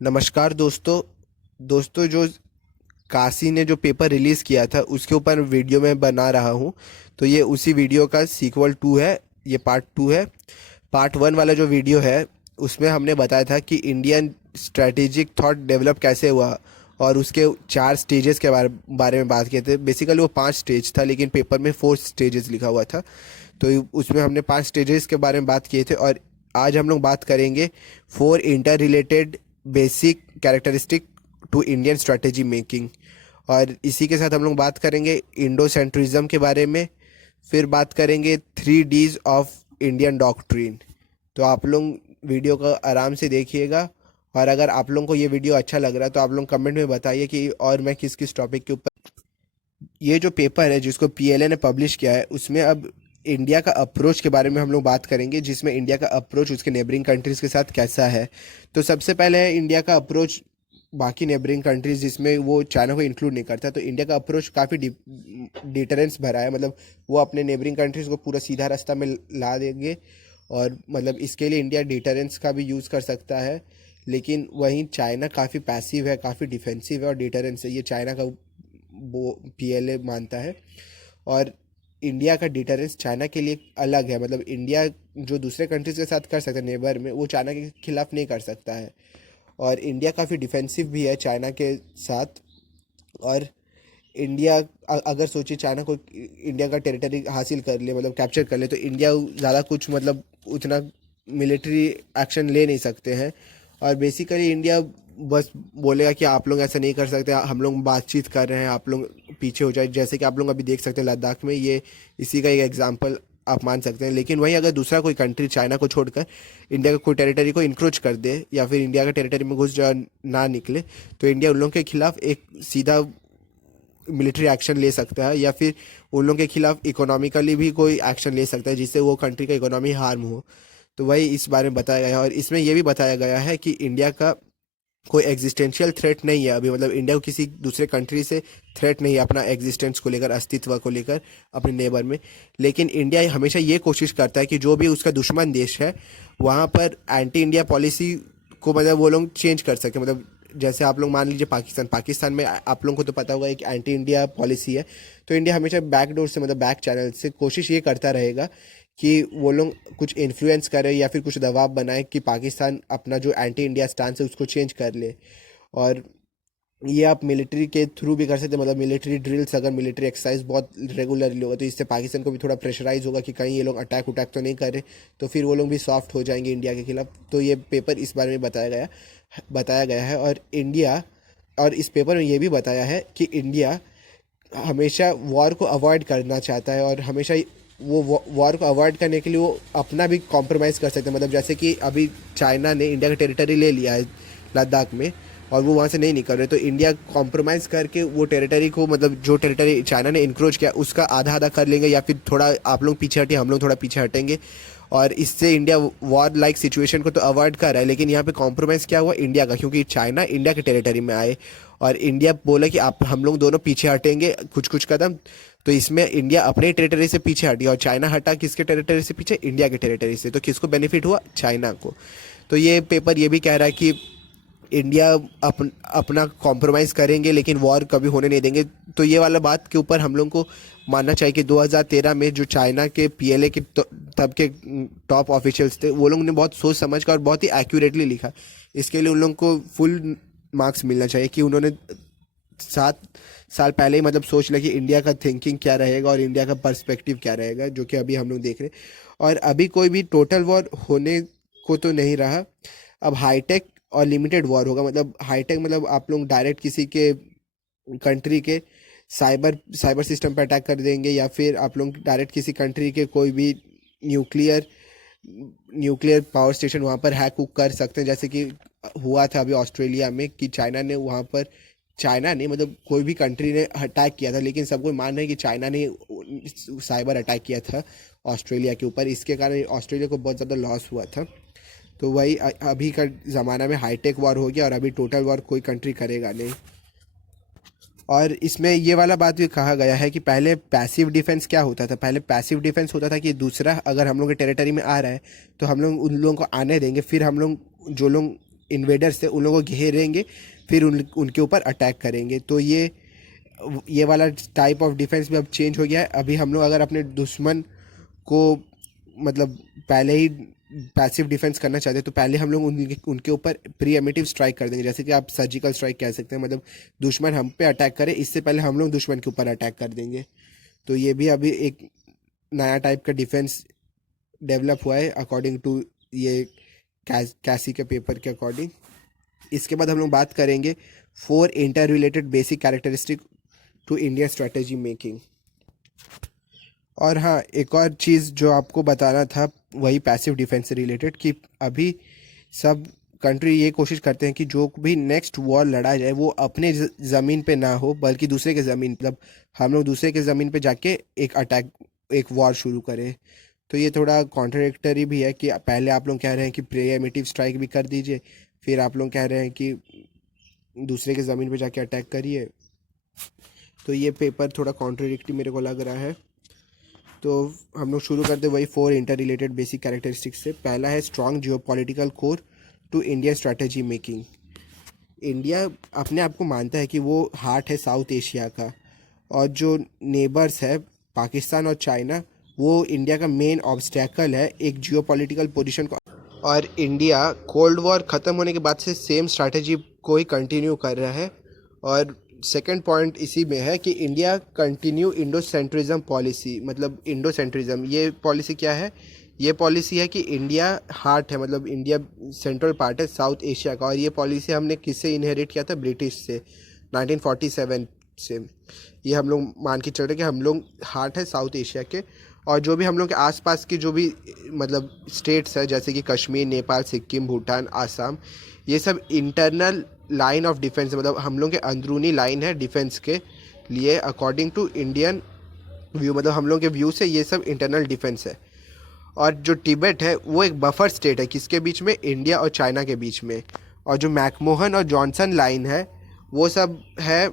नमस्कार दोस्तों। जो काशी ने जो पेपर रिलीज़ किया था उसके ऊपर वीडियो मैं बना रहा हूँ। तो ये उसी वीडियो का सीक्वल टू है। ये पार्ट टू है। पार्ट वन वाला जो वीडियो है उसमें हमने बताया था कि इंडियन स्ट्रेटेजिक थॉट डेवलप कैसे हुआ और उसके चार स्टेजेस के बारे में बात किए थे। बेसिकली वो पांच स्टेज था लेकिन पेपर में फोर स्टेजेस लिखा हुआ था। तो उसमें हमने पांच स्टेजेस के बारे में बात किए थे और आज हम लोग बात करेंगे four inter related basic characteristic to Indian strategy making. और इसी के साथ हम लोग बात करेंगे इंडो सेंट्रिज्म के बारे में। फिर बात करेंगे 3 Ds ऑफ इंडियन डॉक्ट्रिन। तो आप लोग वीडियो को आराम से देखिएगा और अगर आप लोगों को ये वीडियो अच्छा लग रहा है तो आप लोग कमेंट में बताइए कि और मैं किस किस टॉपिक के ऊपर। ये जो पेपर है जिसको पीएलए ने पब्लिश किया है उसमें अब इंडिया का अप्रोच के बारे में हम लोग बात करेंगे, जिसमें इंडिया का अप्रोच उसके नेबरिंग कंट्रीज़ के साथ कैसा है। तो सबसे पहले है इंडिया का अप्रोच बाकी नेबरिंग कंट्रीज़ जिसमें वो चाइना को इंक्लूड नहीं करता। तो इंडिया का अप्रोच काफ़ी डिटरेंस भरा है, मतलब वो अपने नेबरिंग कंट्रीज़ को पूरा सीधा रास्ता में ला देंगे और मतलब इसके लिए इंडिया डिटरेंस का भी यूज़ कर सकता है। लेकिन वहीं चाइना काफ़ी पैसिव है, काफ़ी डिफेंसिव है और डिटरेंस है, ये चाइना का वो पीएलए मानता है। और इंडिया का डिटरेंस चाइना के लिए अलग है, मतलब इंडिया जो दूसरे कंट्रीज के साथ कर सकता है नेबर में, वो चाइना के खिलाफ नहीं कर सकता है। और इंडिया काफ़ी डिफेंसिव भी है चाइना के साथ। और इंडिया अगर सोचे चाइना को इंडिया का टेरिटरी हासिल कर ले, मतलब कैप्चर कर ले, तो इंडिया ज़्यादा कुछ मतलब उतना मिलिट्री एक्शन ले नहीं सकते हैं। और बेसिकली इंडिया बस बोलेगा कि आप लोग ऐसा नहीं कर सकते, हम लोग बातचीत कर रहे हैं, आप लोग पीछे हो जाए। जैसे कि आप लोग अभी देख सकते हैं लद्दाख में, ये इसी का एक एग्जांपल आप मान सकते हैं। लेकिन वहीं अगर दूसरा कोई कंट्री चाइना को छोड़कर इंडिया का कोई टेरिटरी को इंक्रोच कर दे या फिर इंडिया का टेरिटरी में घुस जा ना निकले, तो इंडिया उन लोगों के खिलाफ एक सीधा मिलिट्री एक्शन ले सकता है या फिर उन लोगों के खिलाफ इकोनॉमिकली भी कोई एक्शन ले सकता है जिससे वो कंट्री का इकोनॉमी हार्म हो। तो वही इस बारे में बताया गया है। और इसमें यह भी बताया गया है कि इंडिया का कोई एग्जिस्टेंशियल थ्रेट नहीं है अभी, मतलब इंडिया को किसी दूसरे कंट्री से थ्रेट नहीं है अपना एग्जिस्टेंस को लेकर, अस्तित्व को लेकर अपने नेबर में। लेकिन इंडिया हमेशा ये कोशिश करता है कि जो भी उसका दुश्मन देश है वहाँ पर एंटी इंडिया पॉलिसी को मतलब वो लोग चेंज कर सके। मतलब जैसे आप लोग मान लीजिए पाकिस्तान में आप लोगों को तो पता होगा एक एंटी इंडिया पॉलिसी है। तो इंडिया हमेशा बैक डोर से, मतलब बैक चैनल से कोशिश ये करता रहेगा कि वो लोग कुछ इन्फ्लुएंस करें या फिर कुछ दबाव बनाए कि पाकिस्तान अपना जो एंटी इंडिया स्टांस है उसको चेंज कर ले। और ये आप मिलिट्री के थ्रू भी कर सकते हैं, मतलब मिलिट्री ड्रिल्स, अगर मिलिट्री एक्सरसाइज बहुत रेगुलरली होगा तो इससे पाकिस्तान को भी थोड़ा प्रेशराइज होगा कि कहीं ये लोग अटैक उटैक तो नहीं कर रहे, तो फिर वो लोग भी सॉफ्ट हो जाएंगे इंडिया के खिलाफ। तो ये पेपर इस बारे में बताया गया है। और इंडिया, और इस पेपर में ये भी बताया है कि इंडिया हमेशा वॉर को अवॉइड करना चाहता है और हमेशा वो वॉर को अवॉइड करने के लिए वो अपना भी कॉम्प्रोमाइज़ कर सकते हैं। मतलब जैसे कि अभी चाइना ने इंडिया का टेरिटरी ले लिया है लद्दाख में और वो वहाँ से नहीं निकल रहे, तो इंडिया कॉम्प्रोमाइज़ करके वो टेरिटरी को, मतलब जो टेरिटरी चाइना ने इंक्रोच किया उसका आधा आधा कर लेंगे या फिर थोड़ा आप लोग पीछे हटिए, हम लोग थोड़ा पीछे हटेंगे। और इससे इंडिया वॉर लाइक सिचुएशन को तो अवॉइड कर रहा है। लेकिन यहाँ पे कॉम्प्रोमाइज़ क्या हुआ इंडिया का, क्योंकि चाइना इंडिया के टेरिटरी में आए और इंडिया बोला कि आप हम लोग दोनों पीछे हटेंगे कुछ कुछ कदम। तो इसमें इंडिया अपने टेरिटरी से पीछे हटी और चाइना हटा किसके टेरिटरी से पीछे, इंडिया के टेरिटरी से। तो किसको बेनिफिट हुआ, चाइना को। तो ये पेपर ये भी कह रहा है कि इंडिया अपना कॉम्प्रोमाइज़ करेंगे लेकिन वॉर कभी होने नहीं देंगे। तो ये वाला बात के ऊपर हम लोग को मानना चाहिए कि 2013 में जो चाइना के पीएलए के तब के टॉप ऑफिशियल्स थे वो लोग ने बहुत सोच समझ कर और बहुत ही एक्यूरेटली लिखा। इसके लिए उन लोगों को फुल मार्क्स मिलना चाहिए कि उन्होंने 7 साल पहले ही मतलब सोच लिया कि इंडिया का थिंकिंग क्या रहेगा और इंडिया का पर्सपेक्टिव क्या रहेगा, जो कि अभी हम लोग देख रहे हैं। और अभी कोई भी टोटल वॉर होने को तो नहीं रहा, अब हाईटेक और लिमिटेड वॉर होगा। मतलब हाईटेक मतलब आप लोग डायरेक्ट किसी के कंट्री के साइबर सिस्टम पर अटैक कर देंगे या फिर आप लोग डायरेक्ट किसी कंट्री के कोई भी न्यूक्लियर न्यूक्लियर पावर स्टेशन वहाँ पर हैक उक कर सकते हैं, जैसे कि हुआ था अभी ऑस्ट्रेलिया में कि चाइना ने वहाँ पर, चाइना ने मतलब कोई भी कंट्री ने अटैक किया था लेकिन सबको मान रहे हैं कि चाइना ने साइबर अटैक किया था ऑस्ट्रेलिया के ऊपर। इसके कारण ऑस्ट्रेलिया को बहुत ज़्यादा लॉस हुआ था। तो वही अभी का ज़माना में हाईटेक वॉर हो गया और अभी टोटल वॉर कोई कंट्री करेगा नहीं। और इसमें ये वाला बात भी कहा गया है कि पहले पैसिव डिफेंस क्या होता था, पहले पैसिव डिफेंस होता था कि दूसरा अगर हम लोग के टेरिटरी में आ रहा है तो हम लोग उन लोगों को आने देंगे, फिर हम लोग जो लोग इन्वेडर्स थे उन लोगों को घेरेंगे, फिर उनके ऊपर अटैक करेंगे। तो ये वाला टाइप ऑफ डिफेंस भी अब चेंज हो गया है। अभी हम लोग अगर अपने दुश्मन को मतलब पहले ही पैसिव डिफेंस करना चाहते हैं तो पहले हम लोग उनके ऊपर प्रीएम्प्टिव स्ट्राइक कर देंगे, जैसे कि आप सर्जिकल स्ट्राइक कह सकते हैं। मतलब दुश्मन हम पे अटैक करे इससे पहले हम लोग दुश्मन के ऊपर अटैक कर देंगे। तो ये भी अभी एक नया टाइप का डिफेंस डेवलप हुआ है अकॉर्डिंग टू ये कैसी के पेपर के अकॉर्डिंग। इसके बाद हम लोग बात करेंगे 4 inter related basic characteristic to Indian strategy making. और हाँ, एक और चीज़ जो आपको बताना था वही पैसिव डिफेंस से रिलेटेड, कि अभी सब कंट्री ये कोशिश करते हैं कि जो भी नेक्स्ट वॉर लड़ा जाए वो अपने ज़मीन पे ना हो बल्कि दूसरे के ज़मीन, मतलब हम लोग दूसरे के ज़मीन पे जाके एक अटैक, एक वॉर शुरू करें। तो ये थोड़ा कॉन्ट्राडिक्टरी भी है कि पहले आप लोग कह रहे हैं कि प्रीएम्प्टिव स्ट्राइक भी कर दीजिए, फिर आप लोग कह रहे हैं कि दूसरे के ज़मीन पे जाके अटैक करिए। तो ये पेपर थोड़ा कॉन्ट्राडिक्टरी मेरे को लग रहा है। तो हम लोग शुरू करते वही 4 इंटर रिलेटेड बेसिक कैरेक्टरिस्टिक्स से। पहला है strong geopolitical core to Indian strategy making. India अपने आप को मानता है कि वो हार्ट है साउथ एशिया का, और जो नेबर्स है पाकिस्तान और चाइना वो इंडिया का मेन ऑब्स्टैकल है एक जियोपॉलिटिकल पोजीशन को। और इंडिया कोल्ड वॉर ख़त्म होने के बाद से सेम स्ट्रैटेजी को ही कंटिन्यू कर रहा है। और सेकंड पॉइंट इसी में है कि India continue Indo centrism policy. मतलब इंडो सेंट्रिज्म ये पॉलिसी क्या है? ये पॉलिसी है कि इंडिया हार्ट है, मतलब इंडिया सेंट्रल पार्ट है साउथ एशिया का। और ये पॉलिसी हमने किससे इनहेरिट किया था? ब्रिटिश से, 1947 से। ये हम लोग मान के चल रहे कि हम लोग हार्ट है साउथ एशिया के। और जो भी हम लोग के आसपास की जो भी मतलब स्टेट्स है जैसे कि कश्मीर, नेपाल, सिक्किम, भूटान, आसाम, ये सब इंटरनल लाइन ऑफ डिफेंस है, मतलब हम लोग के अंदरूनी लाइन है डिफेंस के लिए अकॉर्डिंग टू इंडियन व्यू। मतलब हम लोग के व्यू से ये सब इंटरनल डिफेंस है। और जो तिब्बत है वो एक बफर स्टेट है किसके बीच में? इंडिया और चाइना के बीच में। और जो मैकमोहन और जॉनसन लाइन है वो सब है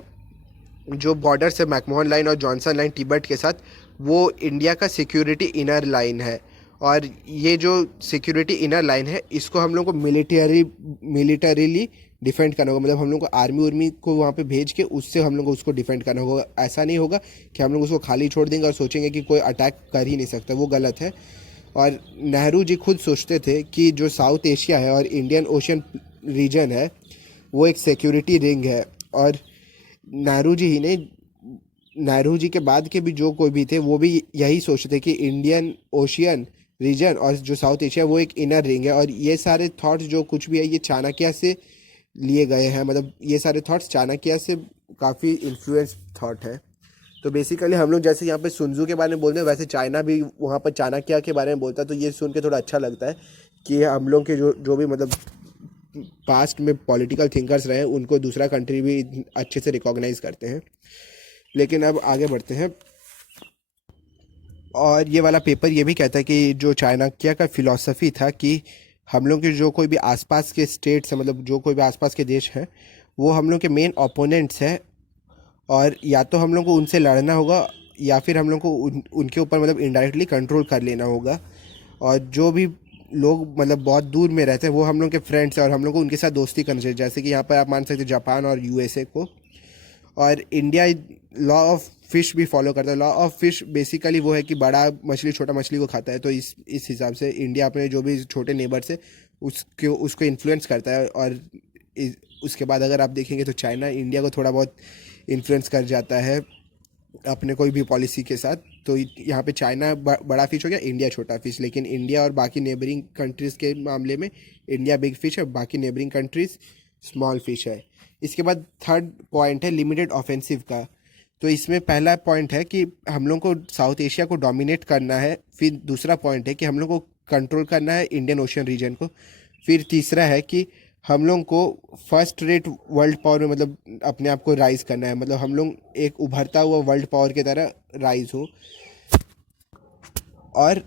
जो बॉर्डर से मैकमोहन लाइन और जॉनसन लाइन तिब्बत के साथ, वो इंडिया का सिक्योरिटी इनर लाइन है। और ये जो सिक्योरिटी इनर लाइन है इसको हम लोग को मिलिटरीली डिफेंड करना होगा। मतलब हम लोग को आर्मी उर्मी को वहाँ पे भेज के उससे हम लोग को उसको डिफेंड करना होगा। ऐसा नहीं होगा कि हम लोग उसको खाली छोड़ देंगे और सोचेंगे कि कोई अटैक कर ही नहीं सकता, वो गलत है। और नेहरू जी खुद सोचते थे कि जो साउथ एशिया है और इंडियन ओशन रीजन है वो एक सिक्योरिटी रिंग है। और नेहरू जी ही नहीं, नेहरू जी के बाद के भी जो कोई भी थे वो भी यही सोचते थे कि इंडियन ओशियन रीजन और जो साउथ एशिया वो एक इनर रिंग है। और ये सारे थॉट्स जो कुछ भी है ये चाणक्य से लिए गए हैं। मतलब ये सारे थॉट्स चाणक्य से काफ़ी इन्फ्लुएंस थॉट है। तो बेसिकली हम लोग जैसे यहाँ पे सुनजू के बारे में बोलते हैं वैसे चाइना भी वहाँ पर चाणक्य के बारे में बोलता है। तो ये सुन के थोड़ा अच्छा लगता है कि हम लोग के जो भी मतलब पास्ट में पॉलिटिकल थिंकर्स रहे उनको दूसरा कंट्री भी अच्छे से रिकॉग्नाइज करते हैं। लेकिन अब आगे बढ़ते हैं। और ये वाला पेपर ये भी कहता है कि जो चाणक्य का फिलॉसफी था कि हम लोग के जो कोई भी आसपास के स्टेट्स हैं, मतलब जो कोई भी आसपास के देश हैं, वो हम लोग के मेन ओपोनेंट्स हैं। और या तो हम लोग को उनसे लड़ना होगा या फिर हम लोग को उनके ऊपर मतलब इनडायरेक्टली कंट्रोल कर लेना होगा। और जो भी लोग मतलब बहुत दूर में रहते हैं वो हम लोग के फ्रेंड्स हैं और हम लोग को उनके साथ दोस्ती करनी चाहिए। जैसे कि यहाँ पर आप मान सकते हैं जापान और यूएसए को। और इंडिया लॉ ऑफ फिश भी फॉलो करता है। लॉ ऑफ फिश बेसिकली वो है कि बड़ा मछली छोटा मछली को खाता है। तो इस हिसाब से इंडिया अपने जो भी छोटे नेबर से उसको इन्फ्लुएंस करता है। और उसके बाद अगर आप देखेंगे तो चाइना इंडिया को थोड़ा बहुत इन्फ्लुएंस कर जाता है अपने कोई भी पॉलिसी के साथ। तो यहाँ पे चाइना बड़ा फिश हो गया, इंडिया छोटा फिश। लेकिन इंडिया और बाकी नेबरिंग कंट्रीज़ के मामले में इंडिया बिग फिश है, बाकी नेबरिंग कंट्रीज़ स्मॉल फिश है। इसके बाद थर्ड पॉइंट है लिमिटेड ऑफेंसिव का। तो इसमें पहला पॉइंट है कि हम लोग को साउथ एशिया को डोमिनेट करना है। फिर दूसरा पॉइंट है कि हम लोग को कंट्रोल करना है इंडियन ओशन रीजन को। फिर तीसरा है कि हम लोग को फर्स्ट रेट वर्ल्ड पावर में मतलब अपने आप को राइज करना है। मतलब हम लोग एक उभरता हुआ वर्ल्ड पावर की तरह राइज हो। और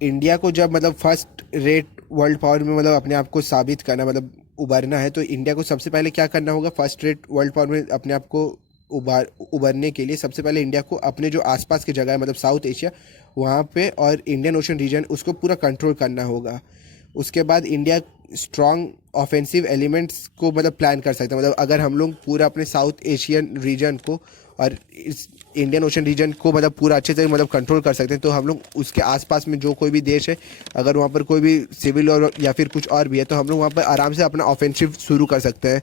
इंडिया को जब मतलब फर्स्ट रेट वर्ल्ड पावर में मतलब अपने आप को साबित करना मतलब उभरना है, तो इंडिया को सबसे पहले क्या करना होगा? फर्स्ट रेट वर्ल्ड पावर में अपने आप को उभरने के लिए सबसे पहले इंडिया को अपने जो आसपास की जगह है मतलब साउथ एशिया वहाँ पे और इंडियन ओशन रीजन उसको पूरा कंट्रोल करना होगा। उसके बाद इंडिया स्ट्रॉन्ग ऑफेंसिव एलिमेंट्स को मतलब प्लान कर सकते हैं। मतलब अगर हम लोग पूरा अपने साउथ एशियन रीजन को और इस इंडियन ओशन रीजन को मतलब पूरा अच्छे से मतलब कंट्रोल कर सकते हैं, तो हम लोग उसके आसपास में जो कोई भी देश है, अगर वहाँ पर कोई भी सिविल और या फिर कुछ और भी है, तो हम लोग वहाँ पर आराम से अपना ऑफेंसिव शुरू कर सकते हैं।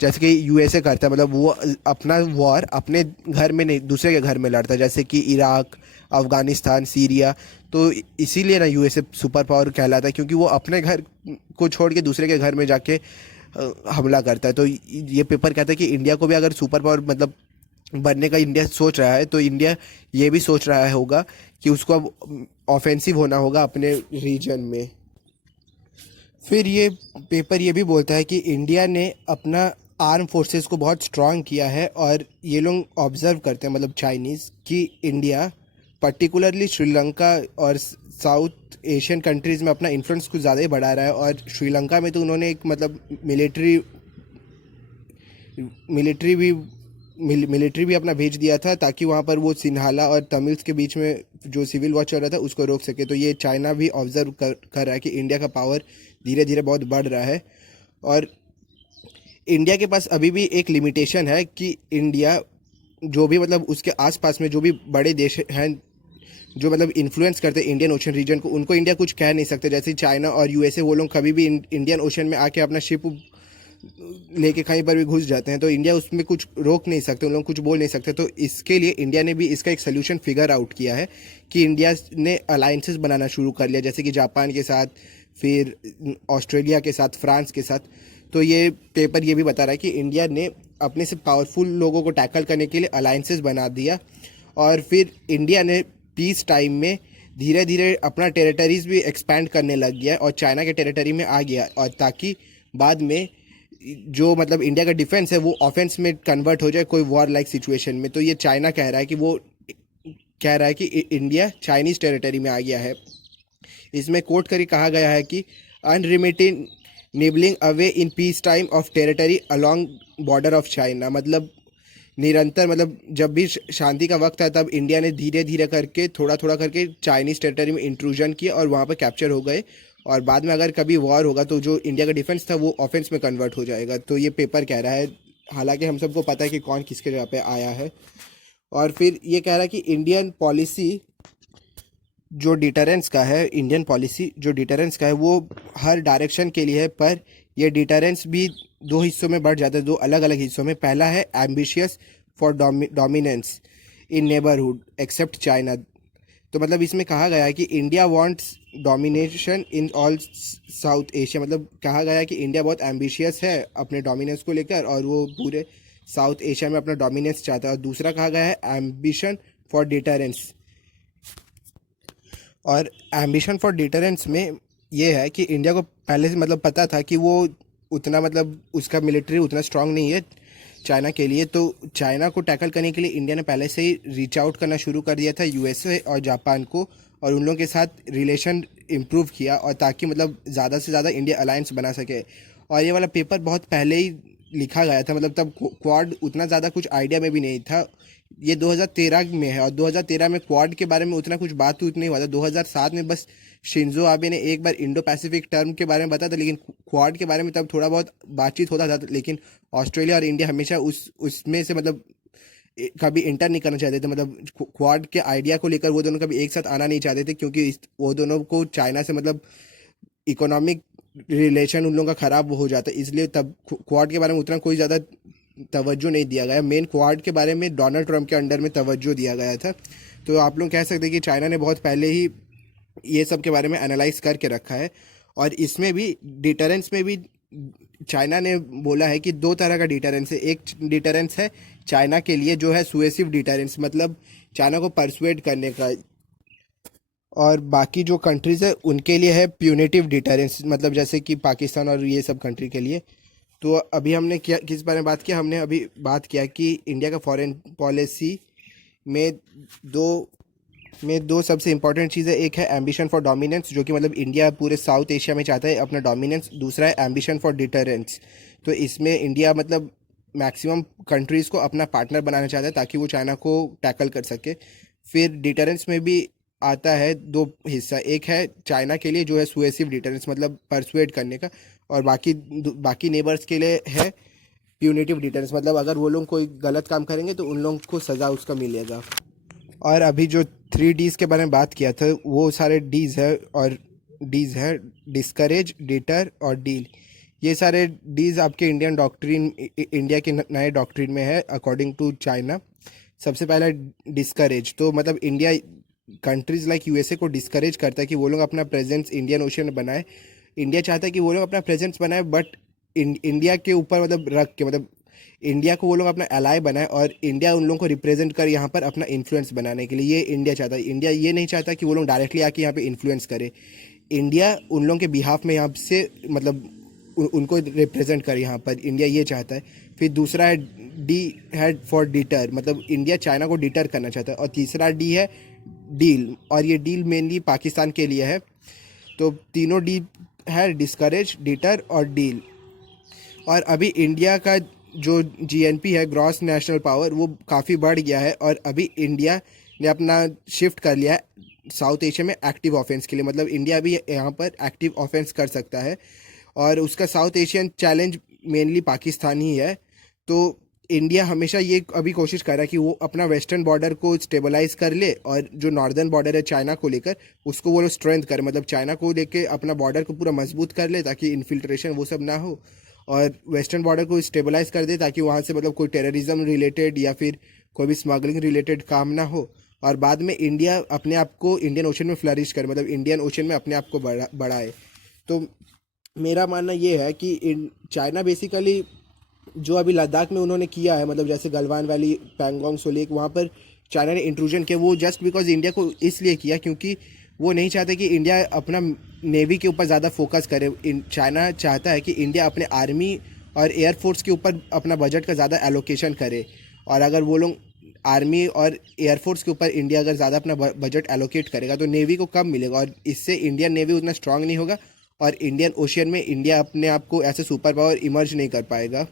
जैसे कि यूएसए करता है, मतलब वो अपना वॉर अपने घर में नहीं दूसरे के घर में लड़ता है, जैसे कि इराक, अफगानिस्तान, सीरिया। तो इसीलिए ना यूएसए सुपर पावर कहलाता है, क्योंकि वो अपने घर को छोड़ के दूसरे के घर में जाके हमला करता है। तो ये पेपर कहता है कि इंडिया को भी अगर सुपर पावर मतलब बनने का इंडिया सोच रहा है, तो इंडिया ये भी सोच रहा होगा कि उसको अब ऑफेंसिव होना होगा अपने रीजन में। फिर ये पेपर ये भी बोलता है कि इंडिया ने अपना आर्म फोर्सेस को बहुत स्ट्रांग किया है, और ये लोग ऑब्जर्व करते हैं मतलब चाइनीज़ कि इंडिया पर्टिकुलरली श्रीलंका और साउथ एशियन कंट्रीज़ में अपना इन्फ्लुएंस कुछ ज़्यादा ही बढ़ा रहा है। और श्रीलंका में तो उन्होंने एक मतलब मिलिट्री भी अपना भेज दिया था, ताकि वहाँ पर वो सिन्हाला और तमिल्स के बीच में जो सिविल वॉर चल रहा था उसको रोक सके। तो ये चाइना भी ऑब्जर्व कर रहा है कि इंडिया का पावर धीरे धीरे बहुत बढ़ रहा है। और इंडिया के पास अभी भी एक लिमिटेशन है कि इंडिया जो भी मतलब उसके आसपास में जो भी बड़े देश हैं जो मतलब इन्फ्लुएंस करते हैं इंडियन ओशन रीजन को, उनको इंडिया कुछ कह नहीं सकते। जैसे चाइना और यूएसए, वो लोग कभी भी इंडियन ओशन में आके अपना शिप लेके कहीं पर भी घुस जाते हैं, तो इंडिया उसमें कुछ रोक नहीं सकते, उन लोग कुछ बोल नहीं सकते। तो इसके लिए इंडिया ने भी इसका एक सोल्यूशन फिगर आउट किया है कि इंडिया ने अलायंसेस बनाना शुरू कर लिया, जैसे कि जापान के साथ, फिर ऑस्ट्रेलिया के साथ, फ्रांस के साथ। तो ये पेपर ये भी बता रहा है कि इंडिया ने अपने से पावरफुल लोगों को टैकल करने के लिए अलायंसेस बना दिया, और फिर इंडिया ने पीस टाइम में धीरे धीरे अपना टेरिटरीज भी एक्सपैंड करने लग गया और चाइना के टेरिटरी में आ गया, और ताकि बाद में जो मतलब इंडिया का डिफेंस है वो ऑफेंस में कन्वर्ट हो जाए कोई वॉर लाइक सिचुएशन में। तो ये चाइना कह रहा है कि वो कह रहा है कि इंडिया चाइनीज टेरिटरी में आ गया है। इसमें कोट करके कहा गया है कि unremitting nibbling away in peace time of territory along border of China. मतलब निरंतर मतलब जब भी शांति का वक्त था, तब इंडिया ने धीरे धीरे करके थोड़ा थोड़ा करके चाइनीज़ टेरिटरी में इंट्रूजन किया और वहाँ पर कैप्चर हो गए, और बाद में अगर कभी वॉर होगा तो जो इंडिया का डिफेंस था वो ऑफेंस में कन्वर्ट हो जाएगा। तो ये पेपर कह रहा है, हालांकि हम सबको पता है कि कौन किसके जगह पे आया है। और फिर ये कह रहा है कि इंडियन पॉलिसी जो डिटरेंस का है, इंडियन पॉलिसी जो डिटरेंस का है वो हर डायरेक्शन के लिए है, पर ये डिटरेंस भी दो हिस्सों में बढ़ जाता है, दो अलग अलग हिस्सों में। पहला है ambitious for dominance in neighbourhood accept China. तो मतलब इसमें कहा गया है कि India wants domination in all south Asia. मतलब कहा गया है कि इंडिया बहुत एम्बिशियस है अपने डोमिनेंस को लेकर, और वो पूरे साउथ एशिया में अपना डोमिनेंस चाहता है। और दूसरा कहा गया है एम्बिशन फॉर डिटरेंस। और एम्बिशन फॉर डिटरेंस में ये है कि इंडिया को पहले से मतलब पता था कि वो उतना मतलब उसका मिलिट्री उतना स्ट्रांग नहीं है चाइना के लिए। तो चाइना को टैकल करने के लिए इंडिया ने पहले से ही रीच आउट करना शुरू कर दिया था यूएसए और जापान को, और उन लोगों के साथ रिलेशन इम्प्रूव किया, और ताकि मतलब ज़्यादा से ज़्यादा इंडिया अलायंस बना सके। और ये वाला पेपर बहुत पहले ही लिखा गया था, मतलब तब क्वाड उतना ज़्यादा कुछ आइडिया में भी नहीं था। ये 2013 में है, और 2013 में क्वाड के बारे में उतना कुछ बात नहीं हुआ था। 2007 में बस शिंजो आबे ने एक बार इंडो पैसिफिक टर्म के बारे में बताया था, लेकिन क्वाड के बारे में तब थोड़ा बहुत बातचीत होता था। लेकिन ऑस्ट्रेलिया और इंडिया हमेशा उसमें से मतलब कभी इंटर नहीं करना चाहते थे। मतलब क्वाड के आइडिया को लेकर वो दोनों कभी एक साथ आना नहीं चाहते थे, क्योंकि वो दोनों को चाइना से मतलब इकोनॉमिक रिलेशन उन लोगों का ख़राब हो जाता है, इसलिए तब क्वाड के बारे में उतना कोई ज़्यादा तवज्जो नहीं दिया गया। मेन क्वाड के बारे में डोनाल्ड ट्रंप के अंडर में तवज्जो दिया गया था। तो आप लोग कह सकते हैं कि चाइना ने बहुत पहले ही ये सब के बारे में एनालाइज करके रखा है। और इसमें भी डिटरेंस में भी चाइना ने बोला है कि दो तरह का डिटरेंस है। एक डिटरेंस है चाइना के लिए जो है सुएसिव डिटरेंस, मतलब चाइना को परसुएड करने का, और बाकी जो कंट्रीज़ है उनके लिए है प्यूनिटिव डिटरेंस, मतलब जैसे कि पाकिस्तान और ये सब कंट्री के लिए। तो अभी हमने क्या किस बारे में बात किया, हमने अभी बात किया कि इंडिया का फॉरेन पॉलिसी में दो दो सबसे इंपॉर्टेंट चीज़ें, एक है एम्बिशन फॉर डोमिनेंस, जो कि मतलब इंडिया पूरे साउथ एशिया में चाहता है अपना डोमिनेंस। दूसरा है एम्बिशन फॉर डिटरेंस। तो इसमें इंडिया मतलब मैक्सिमम कंट्रीज़ को अपना पार्टनर बनाना चाहता है ताकि वो चाइना को टैकल कर सके। फिर डिटरेंस में भी आता है दो हिस्सा, एक है चाइना के लिए जो है सुएसिव डिटरेंस, मतलब परसुएड करने का, और बाकी नेबर्स के लिए है प्यूनिटिव डिटेंस, मतलब अगर वो लोग कोई गलत काम करेंगे तो उन लोगों को सज़ा उसका मिलेगा। और अभी जो 3 Ds के बारे में बात किया था वो सारे डीज है, और डीज है डिस्करेज, डिटर और डील। ये सारे डीज आपके इंडियन डॉक्ट्रिन, इंडिया के नए डॉक्ट्रिन में है अकॉर्डिंग टू चाइना। सबसे पहला डिस्करेज, तो मतलब इंडिया कंट्रीज़ लाइक यूएसए को डिस्करेज करता है कि वो लोग अपना प्रेजेंस इंडियन ओशन में बनाए। इंडिया चाहता है कि वो लोग अपना प्रेजेंस बनाए, बट इंडिया के ऊपर मतलब रख के, मतलब इंडिया को वो लोग अपना एलाय बनाए और इंडिया उन लोगों को रिप्रेजेंट कर यहाँ पर अपना इन्फ्लुएंस बनाने के लिए, ये इंडिया चाहता है। इंडिया ये नहीं चाहता कि वो लोग डायरेक्टली आके यहाँ पे इन्फ्लुएंस करे। इंडिया उन लोगों के बिहाफ में यहाँ से मतलब उनको रिप्रेजेंट करे यहाँ पर, इंडिया ये चाहता है। फिर दूसरा है डी है फॉर डिटर, मतलब इंडिया चाइना को डिटर करना चाहता है। और तीसरा डी है डील, और ये डील मेनली पाकिस्तान के लिए है। तो तीनों डी है, डिस्करेज, डिटर और डील। और अभी इंडिया का जो जीएनपी है, ग्रॉस नेशनल पावर, वो काफ़ी बढ़ गया है। और अभी इंडिया ने अपना शिफ्ट कर लिया है साउथ एशिया में एक्टिव ऑफेंस के लिए, मतलब इंडिया भी यहाँ पर एक्टिव ऑफेंस कर सकता है। और उसका south Asian challenge mainly Pakistan ही है। तो इंडिया हमेशा ये अभी कोशिश कर रहा है कि वो अपना वेस्टर्न बॉर्डर को स्टेबलाइज कर ले, और जो नॉर्दर्न बॉर्डर है चाइना को लेकर उसको वो लोग स्ट्रेंथ करे, मतलब चाइना को लेके अपना बॉर्डर को पूरा मजबूत कर ले ताकि इन्फिल्ट्रेशन वो सब ना हो। और वेस्टर्न बॉर्डर को स्टेबलाइज कर दे ताकि वहाँ से मतलब कोई टेररिज्म रिलेटेड या फिर कोई भी स्मगलिंग रिलेटेड काम ना हो। और बाद में इंडिया अपने आप को इंडियन ओशन में फ्लरिश करे, मतलब इंडियन ओशन में अपने आप को बढ़ाए। तो मेरा मानना ये है कि चाइना बेसिकली जो अभी लद्दाख में उन्होंने किया है, मतलब जैसे गलवान वैली, पैंगोंग सो लेक, वहाँ पर चाइना ने इंट्रूजन किया, वो जस्ट बिकॉज इंडिया को इसलिए किया क्योंकि वो नहीं चाहते कि इंडिया अपना नेवी के ऊपर ज़्यादा फोकस करे। चाइना चाहता है कि इंडिया अपने आर्मी और एयरफोर्स के ऊपर अपना बजट का ज़्यादा एलोकेशन करे। और अगर वो लोग आर्मी और एयरफोर्स के ऊपर इंडिया अगर ज़्यादा अपना बजट एलोकेट करेगा तो नेवी को कम मिलेगा, और इससे इंडियन नेवी उतना स्ट्रांग नहीं होगा, और इंडियन ओशियन में इंडिया अपने आप को ऐसे सुपर पावर इमर्ज नहीं कर पाएगा।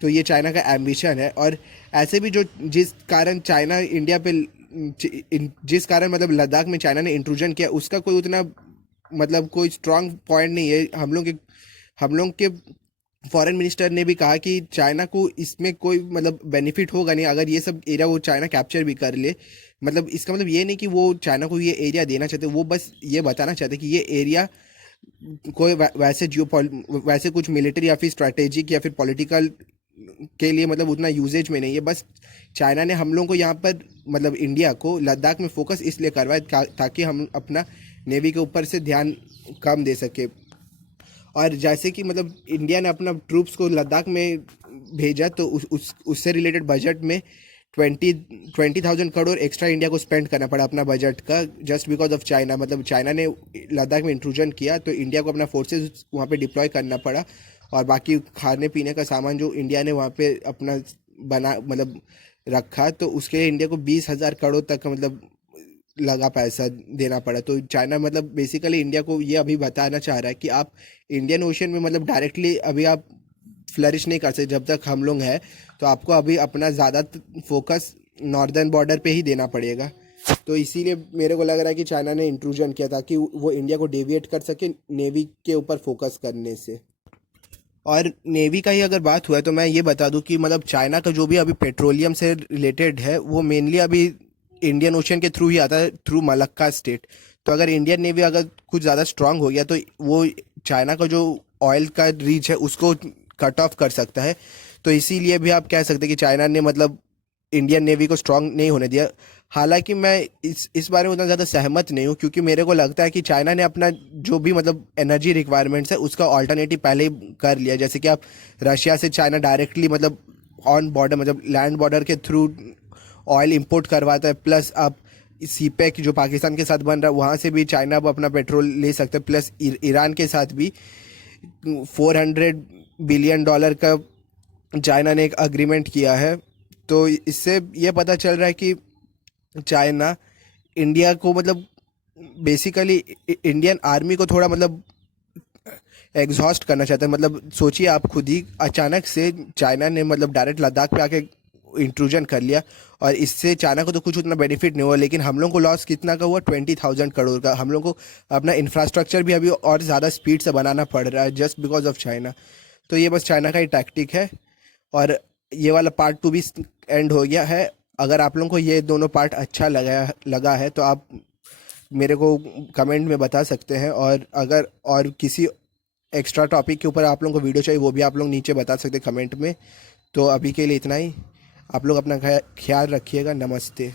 तो ये चाइना का एम्बिशन है। और ऐसे भी जो जिस कारण चाइना इंडिया पे जिस कारण मतलब लद्दाख में चाइना ने इंट्रूजन किया, उसका कोई उतना मतलब कोई स्ट्रांग पॉइंट नहीं है। हम लोग के फॉरेन मिनिस्टर ने भी कहा कि चाइना को इसमें कोई मतलब बेनिफिट होगा नहीं अगर ये सब एरिया वो चाइना कैप्चर भी कर ले। मतलब इसका मतलब ये नहीं कि वो चाइना को ये एरिया देना चाहते, वो बस ये बताना चाहते कि ये एरिया कोई वैसे कुछ मिलिट्री या फिर स्ट्रैटेजिक या फिर पॉलिटिकल के लिए मतलब उतना यूजेज में नहीं है। बस चाइना ने हम लोगों को यहाँ पर मतलब इंडिया को लद्दाख में फोकस इसलिए करवाए ताकि हम अपना नेवी के ऊपर से ध्यान कम दे सके। और जैसे कि मतलब इंडिया ने अपना ट्रूप्स को लद्दाख में भेजा, तो उससे रिलेटेड बजट में 20,000 करोड़ एक्स्ट्रा इंडिया को स्पेंड करना पड़ा अपना बजट का, जस्ट बिकॉज ऑफ चाइना। मतलब चाइना ने लद्दाख में इंट्रूजन किया तो इंडिया को अपना फोर्सेस वहाँ पे डिप्लॉय करना पड़ा। और बाकी खाने पीने का सामान जो इंडिया ने वहाँ पे अपना बना मतलब रखा, तो उसके लिए इंडिया को 20,000 करोड़ तक का मतलब लगा पैसा देना पड़ा। तो चाइना मतलब बेसिकली इंडिया को ये अभी बताना चाह रहा है कि आप इंडियन ओशन में मतलब डायरेक्टली अभी आप फ्लरिश नहीं कर सकते जब तक हम लोग हैं, तो आपको अभी अपना ज़्यादा फोकस नॉर्दर्न बॉर्डर पे ही देना पड़ेगा। तो इसीलिए मेरे को लग रहा है कि चाइना ने इंट्रूजन किया ताकि वो इंडिया को डेविएट कर सके नेवी के ऊपर फोकस करने से। और नेवी का ही अगर बात हुआ है तो मैं ये बता दूं कि मतलब चाइना का जो भी अभी पेट्रोलियम से रिलेटेड है वो मेनली अभी इंडियन ओशन के थ्रू ही आता है, थ्रू मलक्का स्टेट। तो अगर इंडियन नेवी अगर कुछ ज़्यादा स्ट्रांग हो गया तो वो चाइना का जो ऑयल का रीच है उसको कट ऑफ कर सकता है। तो इसीलिए भी आप कह सकते हैं कि चाइना ने मतलब इंडियन नेवी को स्ट्रांग नहीं होने दिया। हालांकि मैं इस बारे में उतना ज़्यादा सहमत नहीं हूँ, क्योंकि मेरे को लगता है कि चाइना ने अपना जो भी मतलब एनर्जी रिक्वायरमेंट्स है उसका ऑल्टरनेटिव पहले ही कर लिया। जैसे कि आप रशिया से चाइना डायरेक्टली मतलब ऑन बॉर्डर मतलब लैंड बॉर्डर के थ्रू ऑयल इंपोर्ट करवाता है, प्लस आप सीपेक जो पाकिस्तान के साथ बन रहा है वहाँ से भी चाइना अब अपना पेट्रोल ले सकते हैं, प्लस ईरान के साथ भी $400 बिलियन का चाइना ने एक अग्रीमेंट किया है। तो इससे ये पता चल रहा है कि चाइना इंडिया को मतलब बेसिकली इंडियन आर्मी को थोड़ा मतलब एग्जॉस्ट करना चाहता है। मतलब सोचिए आप खुद ही, अचानक से चाइना ने मतलब डायरेक्ट लद्दाख पे आके इंट्रूजन कर लिया, और इससे चाइना को तो कुछ उतना बेनिफिट नहीं हुआ, लेकिन हम लोग को लॉस कितना का हुआ, 20,000 करोड़ का। हम लोग को अपना इंफ्रास्ट्रक्चर भी अभी और ज़्यादा स्पीड से बनाना पड़ रहा है जस्ट बिकॉज ऑफ चाइना। तो ये बस चाइना का ही टैक्टिक है। और ये वाला पार्ट 2 भी एंड हो गया है। अगर आप लोगों को ये दोनों पार्ट अच्छा लगा है तो आप मेरे को कमेंट में बता सकते हैं, और अगर और किसी एक्स्ट्रा टॉपिक के ऊपर आप लोगों को वीडियो चाहिए वो भी आप लोग नीचे बता सकते हैं कमेंट में। तो अभी के लिए इतना ही। आप लोग अपना ख्याल रखिएगा। नमस्ते।